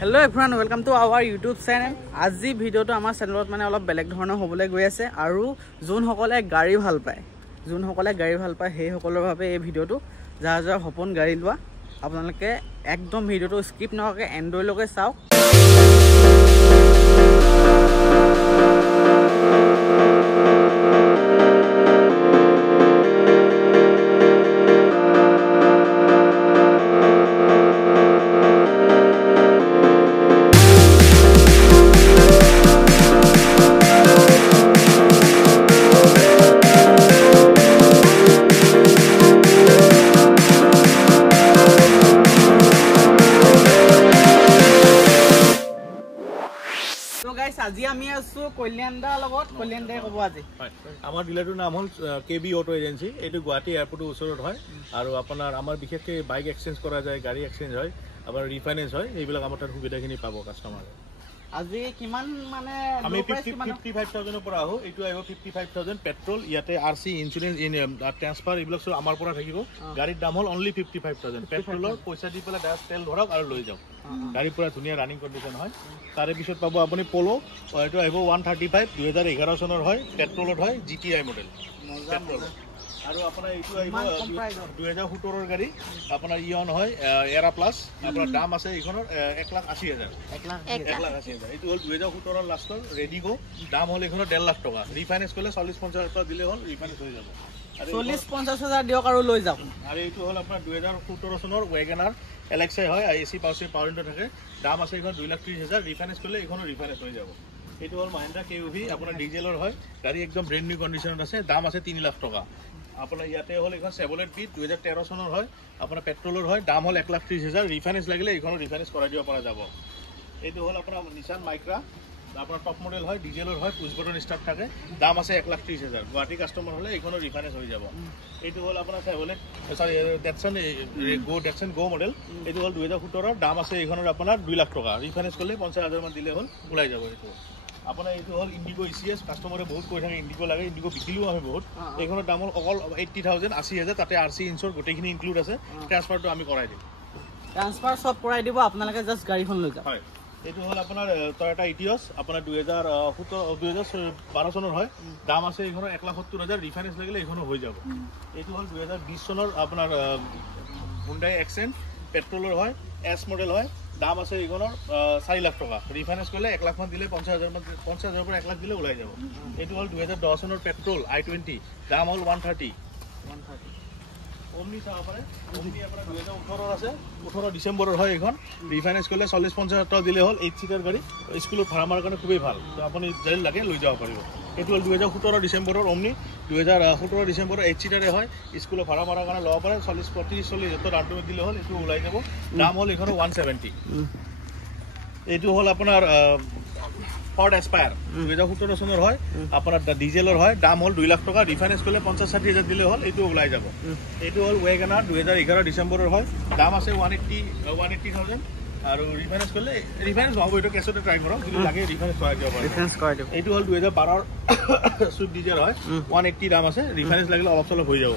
Hello everyone, welcome to our YouTube channel. আজি ভিডিওটো আমাৰ চেনেলত মানে অলপ বেলেগ ধৰণৰ হ'বলৈ গৈ আছে আৰু যোনসকলে গাড়ী ভাল পায় সেই সকলৰ বাবে এই ভিডিওটো যাৰ সপোন গাড়ী লোৱা আপোনালোকে একদম ভিডিওটো স্কিপ নকৰাকৈ এন্ডলৈকে চাওক। আজি আমি আছো কল্যাণদাৰ লগত। কল্যাণদাই ক'ব আজি আমাৰ ডিলাৰটোৰ নাম হ'ল KB অটো এজেঞ্চি। এইটো গুৱাহাটী এয়াৰপৰ্টৰ ওচৰত হয় আৰু আপোনাৰ আমাৰ বিশেষকৈ বাইক এক্সচেঞ্জ কৰা যায়, গাড়ী এক্সচেঞ্জ হয়, আপোনাৰ ৰিফাইনেন্স হয়, এইবিলাক আমাৰ তাত সুবিধাখিনি পাব কাষ্টমাৰে। আজি কিমান মানে আমি 55,000 পৰা আহো। এইটো আহিব 55,000 পেট্ৰল, ইয়াতে RC ইঞ্চুৰেঞ্চ ট্ৰান্সফাৰ এইবিলাক চব আমাৰ পৰা থাকিব। গাড়ীৰ দাম হ'ল অনলি 55,000। পেট্ৰলৰ পইচা দি পেলাই ডাইৰেক্ট তেল ভৰাওক আৰু লৈ যাওক। গাড়ী পুৰা ধুনীয়া ৰানিং কণ্ডিশ্যন হয়। তাৰে পিছত পাব আপুনি পলো, এইটো আহিব 135 2011 চনৰ হয়, পেট্ৰলত হয়, GTI মডেল পেট্ৰল। আৰু আপোনাৰ এইটো আহিব 2017 গাড়ী, আপোনাৰ ইয়ন হয় এৰা প্লাছ। আপোনাৰ দাম আছে এইখনৰ 1,80,000। 1,80,000 এইটো হ'ল 2017 লাষ্টৰ ৰেডি গো। দাম হ'ল এইখনৰ 1.5 লাখ টকা। ৰিফাইনেন্স কৰিলে 40-50 টকা দিলে হ'ল, ৰিফাইনেন্স হৈ যাব। 40-50 হাজাৰ দিয়ক আৰু লৈ যাওক। আৰু এইটো হ'ল আপোনাৰ 2017 চনৰ ৱেগনাৰ LXI হয়, AC পাৱাৰ উইণ্ডো থাকে। দাম আছে এইখন 2,30,000। ৰিফাইনেন্স কৰিলে এইখনো ৰিফাইনেন্স হৈ যাব। এইটো হ'ল মহিন্দ্ৰা KUV, আপোনাৰ ডিজেলৰ হয়, গাড়ী একদম ব্ৰেণ্ড নিউ কণ্ডিশ্যনত আছে। দাম আছে 3 লাখ টকা। আপোনাৰ ইয়াতে হ'ল এইখন চেভলেট বিট 2013 চনৰ হয়, আপোনাৰ পেট্ৰলৰ হয়, দাম হ'ল 1,30,000। ৰিফাইনেন্স লাগিলে এইখনো ৰিফাইনেন্স কৰাই দিব পৰা যাব। এইটো হ'ল আপোনাৰ নিছান মাইক্ৰা, আপোনাৰ টপ মডেল হয়, ডিজেলৰ হয়, পুছ বটন ষ্টাৰ্ট থাকে। দাম আছে 1,30,000। গুৱাহাটী কাষ্টমাৰ হ'লে এইখনো ৰিফাইনেন্স হৈ যাব। এইটো হ'ল আপোনাৰ চেভলেট ডেটছন গো মডেল। এইটো হ'ল 2017। দাম আছে এইখনৰ আপোনাৰ 2 লাখ টকা। ৰিফাইনেন্স কৰিলে 50,000 মান দিলে হ'ল, ওলাই যাব। এইটো আপোনাৰ এইটো হ'ল ইণ্ডিগো ECS। কাষ্টমাৰে বহুত কৈ থাকে ইণ্ডিগো লাগে, ইণ্ডিগো বিকিলেও আমি বহুত। এইখনৰ দাম হ'ল অকল 80,000, 80,000। তাতে RC ইঞ্চুৰ গোটেইখিনি ইনক্লুড আছে। ট্ৰান্সফাৰটো আমি কৰাই দিম। ট্ৰান্সফাৰ চব কৰাই দিব, আপোনালোকে জাষ্ট গাড়ীখন লৈ যাওক। হয়, এইটো হ'ল আপোনাৰ টয়োটা ইটিঅছ, আপোনাৰ 2012 চনৰ হয়। দাম আছে এইখনৰ 1,70,000। ৰিফাইনেন্স লাগিলে এইখনো হৈ যাব। এইটো হ'ল 2020 চনৰ আপোনাৰ হুণ্ডাই এক্সেণ্ট, পেট্ৰলৰ হয়, S মডেল হয়। দাম আছে এইখনৰ 4 লাখ টকা। ৰিফাইনেন্স কৰিলে 1 লাখ মান দিলে 50,000 পৰা 1 লাখ দিলে ওলাই যাব। এইটো হ'ল 2010 চনৰ পেট্ৰল I-20। দাম হ'ল 130। অমনি চাব পাৰে। অমনি আপোনাৰ 2018 আছে, 18 ডিচেম্বৰৰ হয় এইখন। ৰিফাইনেন্স কৰিলে 40-50 টকা দিলে হ'ল। 8 ছিটাৰ গাড়ী, স্কুলত ভাড়া মাৰাৰ কাৰণে খুবেই ভাল। আপুনি যদি লাগে লৈ যাব পাৰিব। এইটো হ'ল 2017 ডিচেম্বৰৰ অমনি। 2017 ডিচেম্বৰৰ 8 ছিটাৰে হয়, স্কুলত ভাড়া মাৰাৰ কাৰণে ল'ব পাৰে। 40-40 ডাউন পেমেণ্ট দিলে হ'ল, এইটো ওলাই যাব। দাম হ'ল এইখনৰ 170। এইটো হ'ল আপোনাৰ ফৰ্ড এস্পায়াৰ, 2017 চনৰ হয়, আপোনাৰ ডিজেলৰ হয়। দাম হ'ল 2 লাখ টকা। ৰিফাইনেন্স কৰিলে 50-60 হাজাৰ দিলে হ'ল, এইটো ওলাই যাব। এইটো হ'ল ৱেগনাৰ, 2011 ডিচেম্বৰৰ হয়। দাম আছে 180,000। আৰু ৰিফাইনেন্স কৰিলে ৰিফাইনেন্স নহ'ব, এইটো কেছতে ট্ৰাই কৰক। যদি লাগে ৰিফাইনেন্স কৰাই দিব পাৰে। এইটো হ'ল 2012 চুইফ্ট ডিজাৰ হয়, 180 দাম আছে। ৰিফাইনেন্স লাগিলে অলপ চলপ হৈ যাব।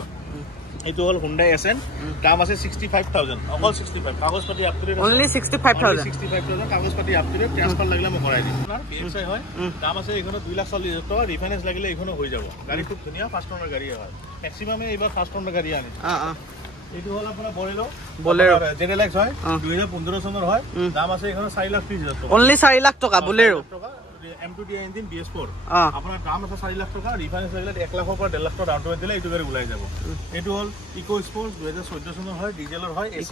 এইটো হ'ল হুণ্ডাই এছেণ্ট, দাম আছে 65,000। অকল 65। কাগজ পাতি আপ টু ডেট, অনলি 65,000। 65,000 কাগজ পাতি আপ টু ডেট। ট্ৰান্সফাৰ লাগিলে মই কৰাই দিম। আপোনাৰ PXI হয়, দাম আছে এইখনো 2,40,000 টকা। ৰিফাইনেন্স লাগিলে এইখনো হৈ যাব। গাড়ী খুব ধুনীয়া, ফাৰ্ষ্ট অনাৰ গাড়ী হয়। মেক্সিমামে এইবাৰ ফাৰ্ষ্ট অনাৰ গাড়ী আনে। এইটো হ'ল আপোনাৰ বলেৰো ZLX হয়, 2015 চনৰ হয়। দাম আছে এইখনৰ 4,30,000 টকা। অনলি 4 লাখ টকা বলেৰো। M2D engine BS4। আপোনাৰ দাম আছে 4 লাখ টকা। ৰিফাইনেন্স লাগিলে 1 লাখৰ পৰা 1.5 লাখ টকা ডাউন পেমেণ্ট দিলে এইটো গাড়ী ওলাই যাব। এইটো হ'ল ইকো স্পৰ্ট, 2014 চনৰ হয়, ডিজেলৰ হয়, AC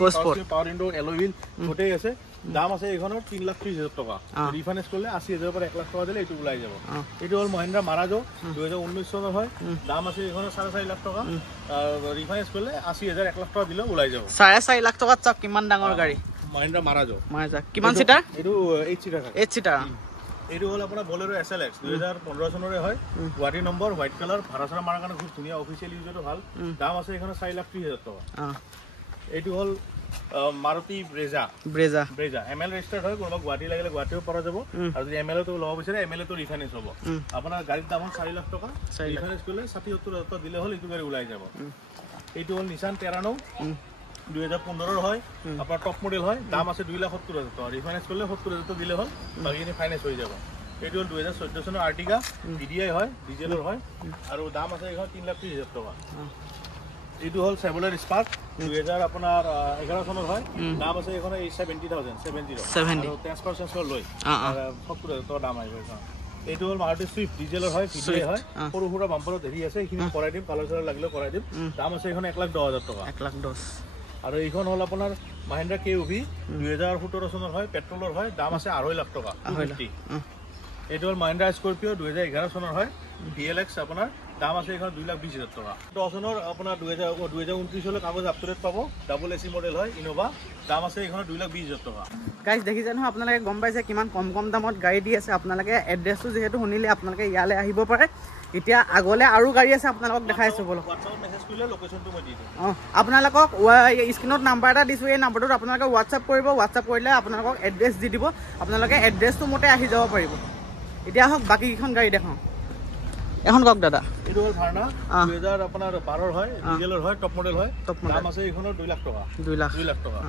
power window, alloy wheel গোটেই আছে। দাম আছে এইখনৰ 3,30,000 টকা। ৰিফাইনেন্স কৰিলে 80,000 পৰা 1 লাখ টকা দিলে এইটো ওলাই যাব। এইটো হ'ল মহিন্দ্ৰা মাৰাজো, 2019 চনৰ হয়। দাম আছে এইখনৰ 4.5 লাখ টকা। ৰিফাইনেন্স কৰিলে 80,000 1 লাখ টকা দিলে ওলাই যাব। 4.5 লাখ টকাত চাওক কিমান ডাঙৰ গাড়ী। মহিন্দ্ৰা মাৰাজো কিমান চিটাৰ? এইটো 8 চিটাৰ। 8 চিটাৰ। এইটো হ'ল আপোনাৰ বলেৰো SLX, 2015 চনৰে হয়, গুৱাহাটী নম্বৰ, হোৱাইট কালাৰ। ভাড়া চাড়া মাৰাৰ কাৰণে খুব ধুনীয়া, অফিচিয়েল ইউজতো ভাল। দাম আছে এইখনৰ 4,30,000 টকা। এইটো হ'ল মাৰুতি ব্ৰেজা। ML ৰেজিষ্টাৰ্ড হয়। কোনোবা গুৱাহাটী লাগিলে গুৱাহাটীও পৰা যাব। আৰু যদি ML-তো ল'ব বিচাৰে ML-তো ৰিফাইনেন্স হ'ব। আপোনাৰ গাড়ীৰ দাম হ'ল 4 লাখ টকা। ৰিফাইনেন্স কৰিলে 60-70 টকা দিলে হ'ল, এইটো গাড়ী ওলাই যাব। এইটো হ'ল নিছান টেৰানো, 2015 হয় আপোনাৰ টপ মডেল হয় দাম আছে 2,70,000 টকা ৰিফাইনেন্স কৰিলে 70,000 টকা দিলে হ'ল বাকিখিনি ফাইনেন্স হৈ যাব এইটো হ'ল 2014 চনৰ আৰ্টিকা ডিডিআই হয় ডিজেলৰ হয় আৰু দাম আছে এইখন 3,30,000 টকা এইটো হ'ল চেভলেৰ স্পাৰ্ক 2000 আপোনাৰ 11 চনৰ হয় দাম আছে এইখন 70,000 আৰু ট্ৰান্সফাৰ লৈ 70,000 টকা দাম আহিব এইখন এইটো হ'ল মাৰুতি সুইফট ডিজেলৰ হয় ডিজেল হয় সৰু সৰু বাম্পাৰত হেৰি আছে এইখিনি কৰাই দিম কালাৰ চালাৰ লাগিলে কৰাই দিম দাম আছে এইখন 1,10,000 টকা 1,10,000 আৰু এইখন হ'ল আপোনাৰ মহিন্দ্ৰা KUV 2017 চনৰ হয় পেট্ৰলৰ হয় দাম আছে 2.5 লাখ টকা 250 এইটো হ'ল মহিন্দ্ৰা স্কৰপিঅ 2011 চনৰ হয় DLX আপোনাৰ দাম আছে এইখন 2,20,000 টকা 10 চনৰ আপোনাৰ 2029 লৈ কাগজ আপ টু ডেট পাব ডাবল AC মডেল হয় ইনোভা দাম আছে এইখন 2,20,000 টকা গাইজ দেখিছে নহয় আপোনালোকে গম পাইছে কিমান কম দামত গাড়ী দি আছে আপোনালোকে এড্ৰেছটো যেহেতু শুনিলে আপোনালোকে ইয়ালৈ আহিব পাৰে এতিয়া আগলৈ আৰু গাড়ী আছে আপোনালোকক দেখাইছো বলক হোৱাটছআপত মেছেজ কৰিলে লোকেশ্যনটো মই দি দিম আপোনালোকক স্ক্ৰীনত নাম্বাৰ এটা দিছোঁ এই নাম্বাৰটোত আপোনালোকে হোৱাটছআপ কৰিব হোৱাটছআপ কৰিলে আপোনালোকক এড্ৰেছ দি দিব আপোনালোকে এড্ৰেছটো মতে আহি যাব পাৰিব এতিয়া হওক বাকীকেইখন গাড়ী দেখাওঁ এখন কওক দাদা এইটো হ'ল ভাৰ্না 2000 আপোনাৰ 12 হয় ডিজেলৰ হয় টপ মডেল হয় দাম আছে এইখনৰ 2 লাখ টকা 2 লাখ টকা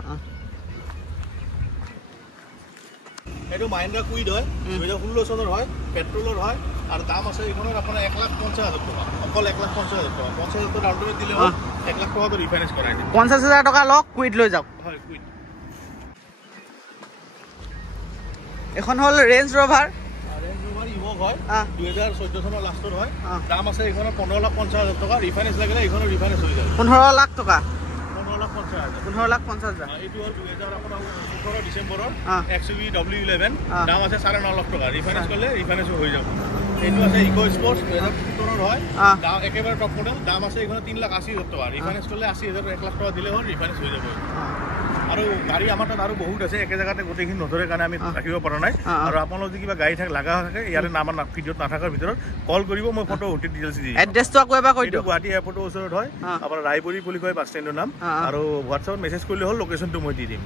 এইটো মহিন্দ্ৰা কুইড হয় 2016 চনৰ হয় পেট্ৰলৰ হয় আৰু দাম আছে এইখনৰ আপোনাৰ 1,50,000 টকা অকল 1,50,000 টকা 50,000 টকা ডাউন পেমেণ্ট দিলে হ'ল 1 লাখ টকা ৰিফাইনেন্স কৰাই দিম 50,000 টকা লওক কুইড লৈ যাওক হয় কুইড এখন হ'ল ৰেঞ্জ ৰভাৰ হয় 2014 চনৰ লাষ্টৰ হয় দাম আছে এইখনৰ 15,50,000 টকা ৰিফাইনেন্স লাগিলে এইখনৰ ৰিফাইনেন্স হৈ যায় 15 লাখ টকা 15,50,000 এইটো হ'ল 2000 আপোনাৰ 18 ডিচেম্বৰৰ XUV W11 দাম আছে 9.5 লাখ টকা ৰিফাইনেন্স কৰিলে ৰিফাইনেন্স হৈ যাব এইটো আছে ইকো স্পৰ্টছ 2017 হয় দাম একেবাৰে টপ মডেল দাম আছে এইখনৰ 3,80,000 টকা ৰিফাইনেন্স কৰিলে 80,000 1 লাখ টকা দিলে হ'ল ৰিফাইনেন্স হৈ যাব আৰু গাড়ী আমাৰ তাত আৰু বহুত আছে একে জেগাতে গোটেইখিনি নধৰে কাৰণে আমি ৰাখিব পৰা নাই আৰু আপোনালোক যদি কিবা গাড়ী লাগা থাকে ইয়াতে নাম্বাৰ ভিডিঅ'ত নাথাকাৰ ভিতৰত কল কৰিব মই ফটো উঠি ডিটেইলছ দি দিম এড্ৰেছটো আকৌ এবাৰ কৈ দিওঁ গুৱাহাটী এয়াৰপৰ্টৰ ওচৰত হয় আপোনাৰ ৰায়বৰী বুলি কয় বাছ ষ্টেণ্ডৰ নাম আৰু হোৱাটছআপত মেছেজ কৰিলে হ'ল লোকেশ্যনটো মই দি দিম